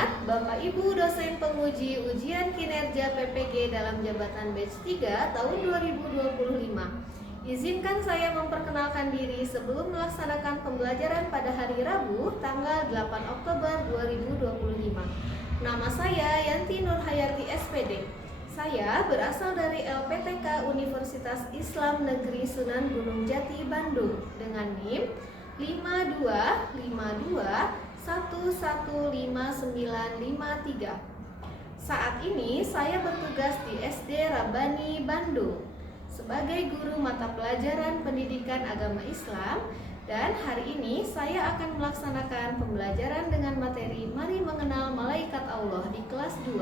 hormat, Bapak Ibu dosen penguji ujian kinerja PPG dalam jabatan batch 3 tahun 2025. Izinkan saya memperkenalkan diri sebelum melaksanakan pembelajaran pada hari Rabu, tanggal 8 Oktober 2025. Nama saya Yanti Nurhayati SPD. Saya berasal dari LPTK Universitas Islam Negeri Sunan Gunung Jati, Bandung dengan NIM 5252115953. Saat ini saya bertugas di SD Rabbani Bandung sebagai guru mata pelajaran pendidikan agama Islam, dan hari ini saya akan melaksanakan pembelajaran dengan materi Mari Mengenal Malaikat Allah di kelas 2.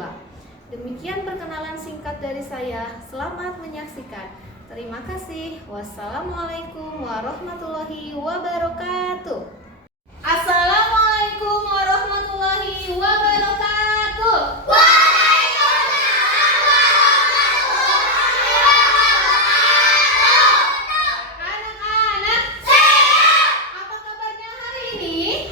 Demikian perkenalan singkat dari saya. Selamat menyaksikan. Terima kasih. Wassalamualaikum warahmatullahi wabarakatuh. Assalamualaikum warahmatullahi wabarakatuh. Anak-anak, apa kabarnya hari ini?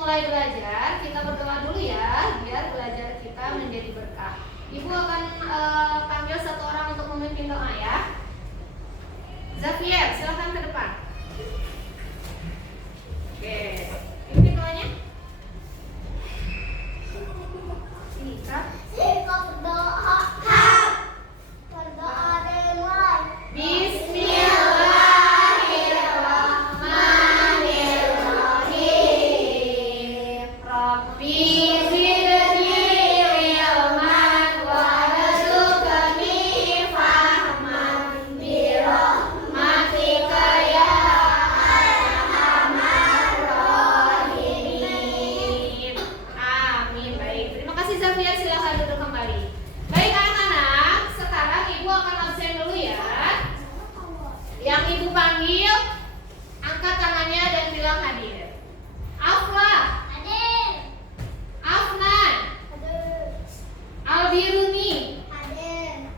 Mulai belajar, kita berdoa dulu ya, biar belajar kita menjadi berkah. Ibu akan panggil satu orang untuk memimpin doa ya. Zafier, silahkan ke depan. Oke, pimpin doanya. Sikat. Berdoa dengan Bismillahirrahmanirrahim. Rabbi zidni ilman warzuqni fahman birahmatika ya arhamar rahimin. Amin. Baik, terima kasih Zafia, silakan duduk kembali. Baik anak-anak, sekarang ibu akan absen dulu ya. Yang ibu panggil, angkat tangannya dan bilang hadir. Afla, hadir, Afnan, hadir, Albiruni, hadir,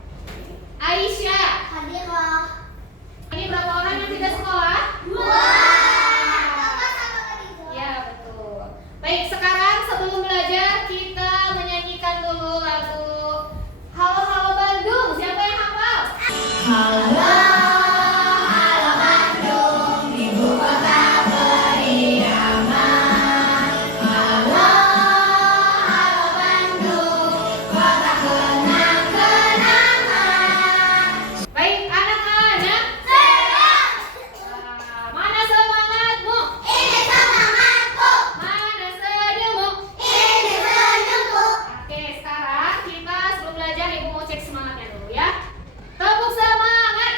Aisyah. hadirlah. Ini berapa orang yang tidak sekolah? Dua. Sama sama Khadijah. Ya, betul. Baik, sekarang sebelum belajar kita menyanyikan dulu lagu Halo Halo Bandung. Siapa yang hafal? Halo baik anak-anak. Mana semangatmu? Ini semangatku. Mana senyummu? Ini senyumku. Oke, sekarang kita sebelum belajar ibu mau cek semangatnya dulu ya. Tepuk semangat.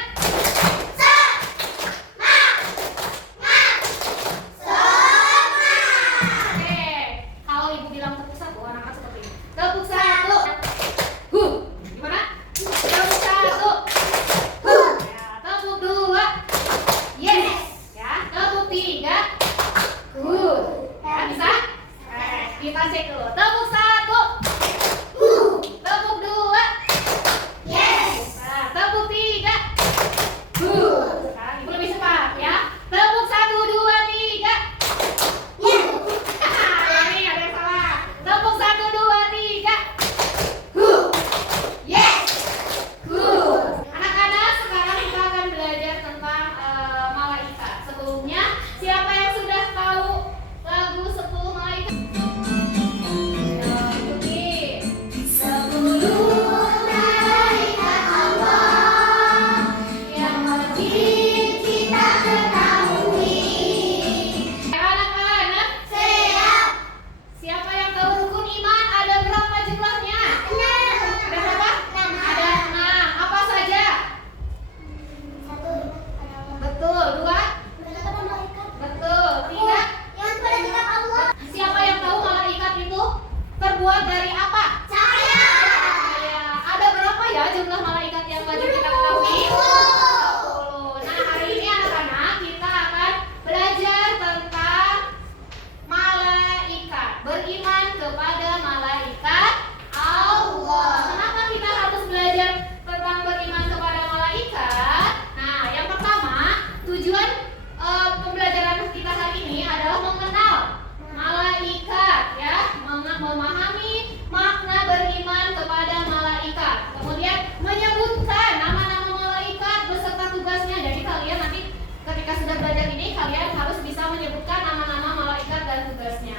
kalian harus bisa menyebutkan nama-nama malaikat dan tugasnya.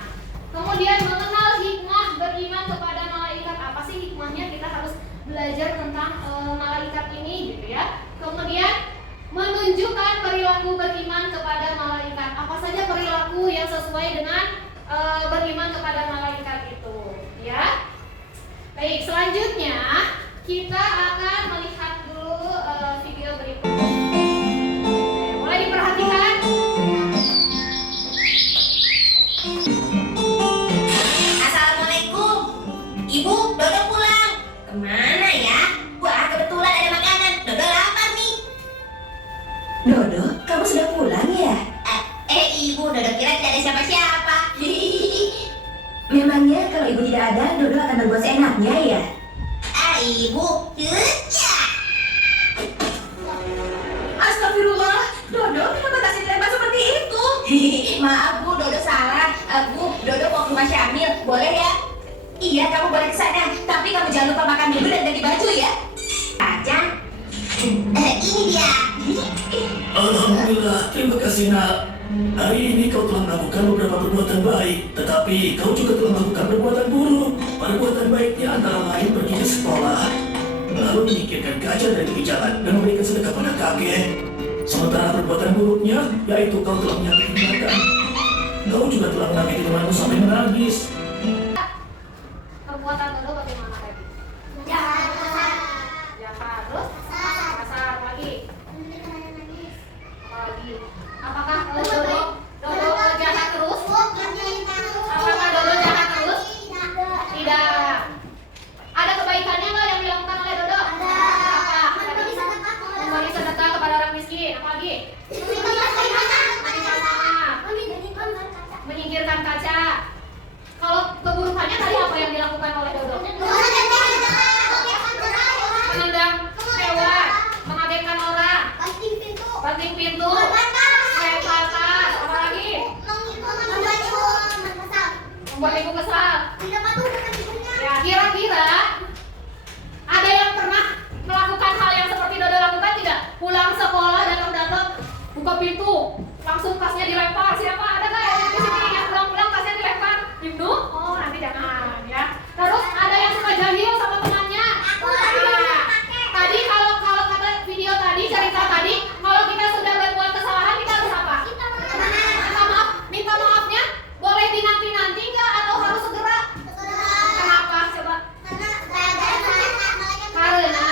Kemudian mengenal hikmah beriman kepada malaikat. Apa sih hikmahnya? Kita harus belajar tentang malaikat ini gitu ya. Kemudian menunjukkan perilaku beriman kepada malaikat. Apa saja perilaku yang sesuai dengan beriman kepada malaikat itu, ya. Baik, selanjutnya kita akan melihat dulu video berikut. Oke, mulai diperhatikan. Assalamualaikum. Ibu, Dodo pulang. Kemana ya? Wah, kebetulan ada makanan. Dodo lapar nih. Dodo, kamu sudah pulang ya? Ibu, Dodo kira tidak ada siapa-siapa. Memangnya kalau ibu tidak ada, Dodo akan berbuat seenaknya ya? Ibu, Astagfirullah, Dodo kenapa tasnya dilempar seperti itu? Maaf Bu, Dodo salah. Bu, Dodo mau ke rumah Syamil, boleh ya? Iya, kamu boleh ke sana, tapi kamu jangan lupa makan dulu dan ganti baju ya. Aja. Ini dia. Alhamdulillah, terima kasih nak. Hari ini kau telah melakukan beberapa perbuatan baik, tetapi kau juga telah melakukan perbuatan buruk. Perbuatan baiknya antara lain pergi ke sekolah, lalu menyingkirkan kaca dari tepi jalan dan memberikan sedekah pada kakek. Sementara perbuatan buruknya, yaitu kau telah menyakiti makan. Kau juga telah menyakiti temanmu sampai menangis. Perbuatan Dodo bagaimana tadi? Jahat. Jahat, terus kasar lagi. Apa lagi? Apakah Dodo jahat terus? Apakah Dodo jahat terus? Tidak. Ada kebaikannya nggak yang dilakukan oleh Dodo? Apa? Memberi sedekah kepada orang miskin. Apa lagi? Menyingkirkan kaca. Kalau keburukannya tadi apa yang dilakukan oleh Dodo? Menendang hewan, mengagetkan orang, banting pintu, naik ke atas, apa lagi? Membuat ibu kesal. Ya, kira-kira ada yang pernah melakukan hal yang seperti Dodo lakukan tidak? Pulang sekolah, datang-datang, buka pintu, langsung tasnya dilempar. Siapa? Ada nggak yang di sini yang pulang-pulang tasnya dilempar? Ibnu? Oh, nanti jangan ya. Terus ada yang suka jahil sama temannya. Nah, tadi kalau kata video tadi, cerita tadi, kalau kita sudah berbuat kesalahan kita harus apa? Minta maaf. Minta maafnya boleh dinanti-nanti nggak atau harus segera? Kenapa? Coba. Karena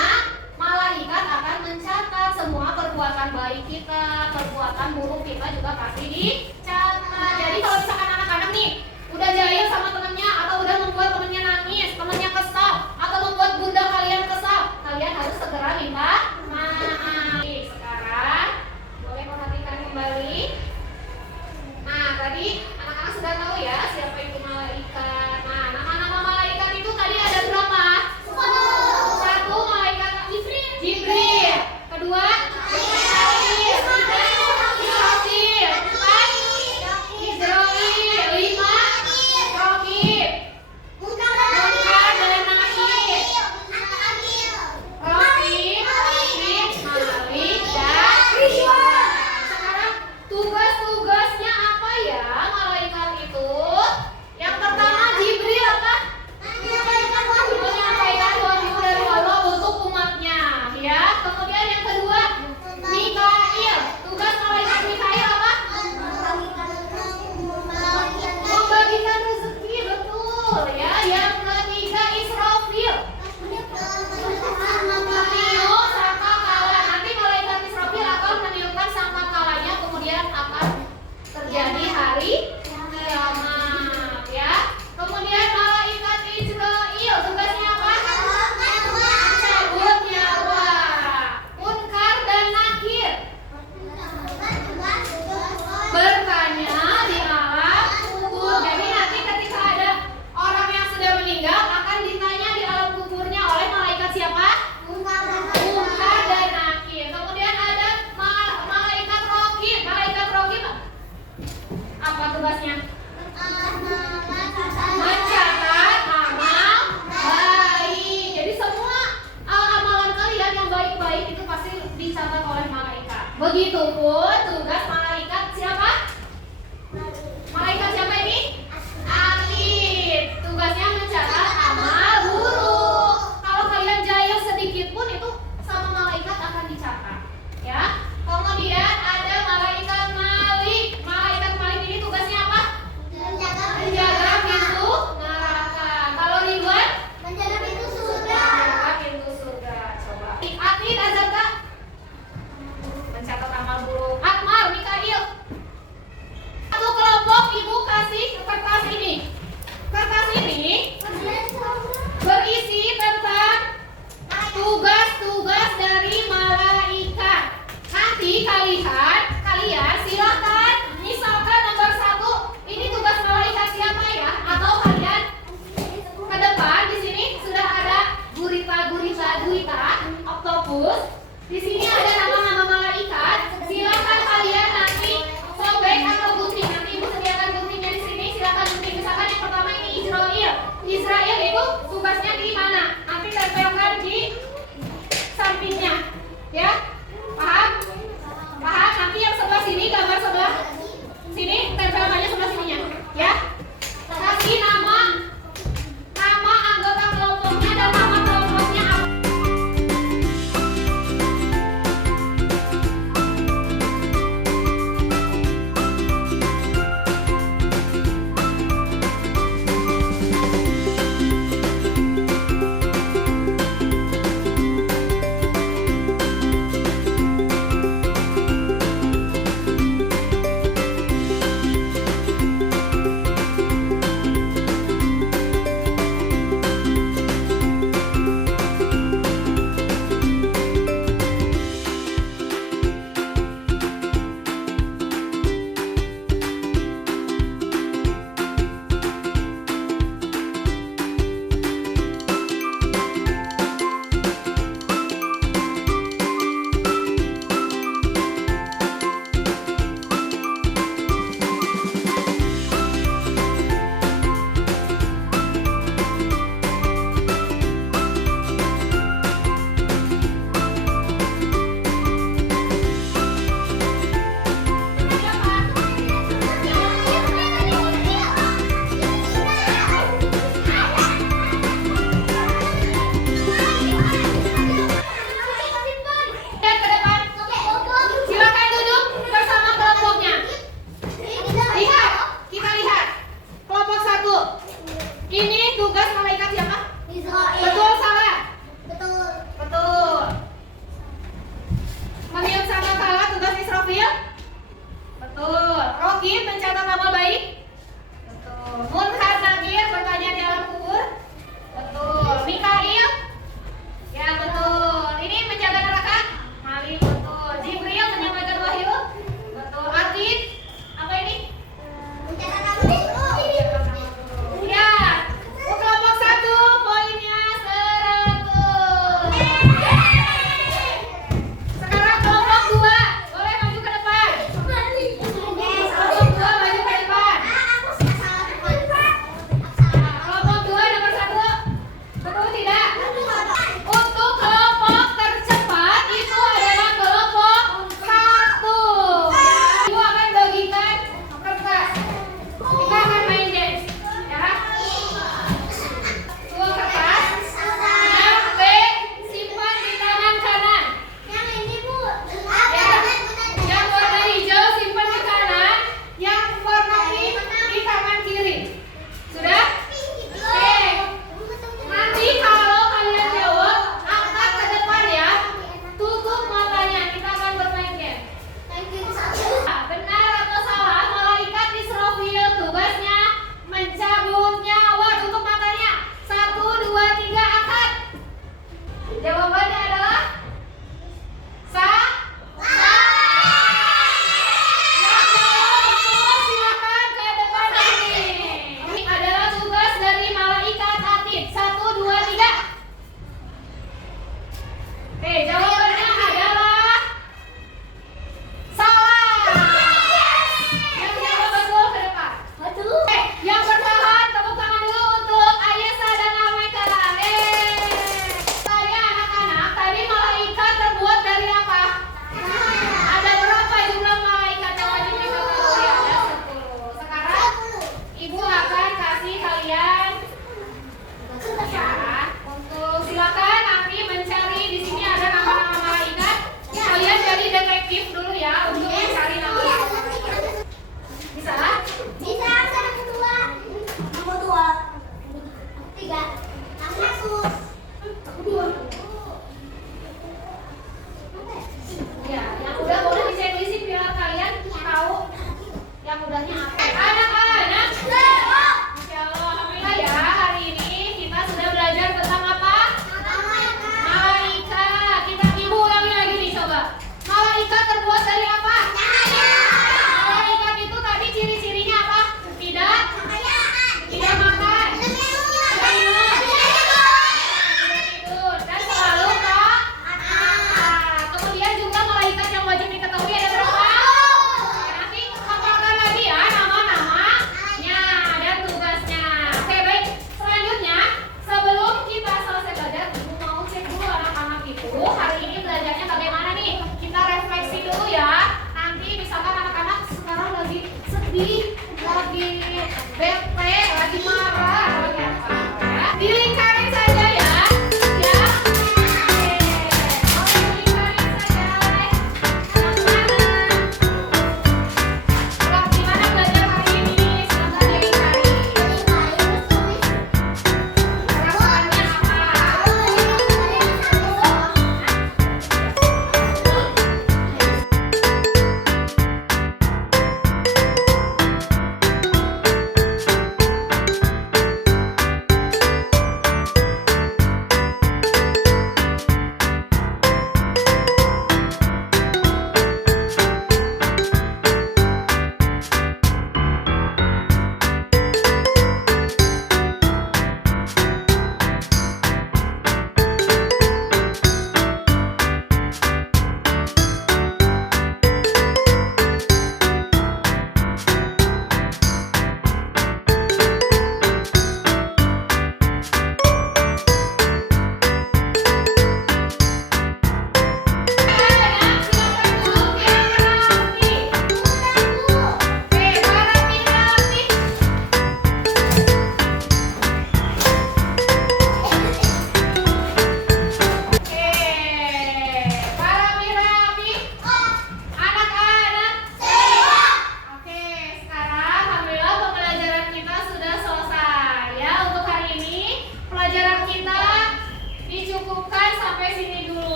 malaikat akan mencatat semua perbuatan baik kita, perbuatan buruk kita juga pasti dicatat. Jadi kalau misalkan anak-anak nih udah jahil sama temennya atau udah membuat temennya nangis, temennya kesal atau membuat bunda kalian kesal, kalian harus segera minta maaf. Sekarang boleh perhatikan kembali. Nah, tadi anak-anak sudah tahu ya siapa itu malaikat. Nah, nama-nama malaikat itu tadi ada berapa? Satu, malaikat Jibril. Kedua, Mikail. Israfil. Empat, Israil. Lima, Raqib. Munkar dan Nakir. Raqib, Atid, Malik, dan Ridwan. Sekarang tugas-tugasnya apa ya malaikat itu? Yang pertama Jibril apa? Menyampaikan wahyu dari Allah untuk umatnya, ya. Kemudian yang kedua Mikail. Tugas malaikat Mikail apa? Membagikan rezeki, betul ya. Yang ketiga Israfil. Meniup sangkakala. Nanti malaikat Israfil akan meniupkan sangkakalanya, kemudian akan terjadi hari kiamat, ya. Kemudian malaikat Israil tugasnya apa? Cabut nyawa. Munkar dan Nakir bertanya di alam kubur. Jadi nanti ketika ada orang yang sudah meninggal akan ditanya di alam kuburnya oleh malaikat siapa? Munkar dan Nakir. Kemudian ada malaikat Raqib. Malaikat Raqib apa tugasnya? Mencatat amal baik. Jadi semua amalan kalian yang baik-baik itu pasti dicatat oleh malaikat. Begitupun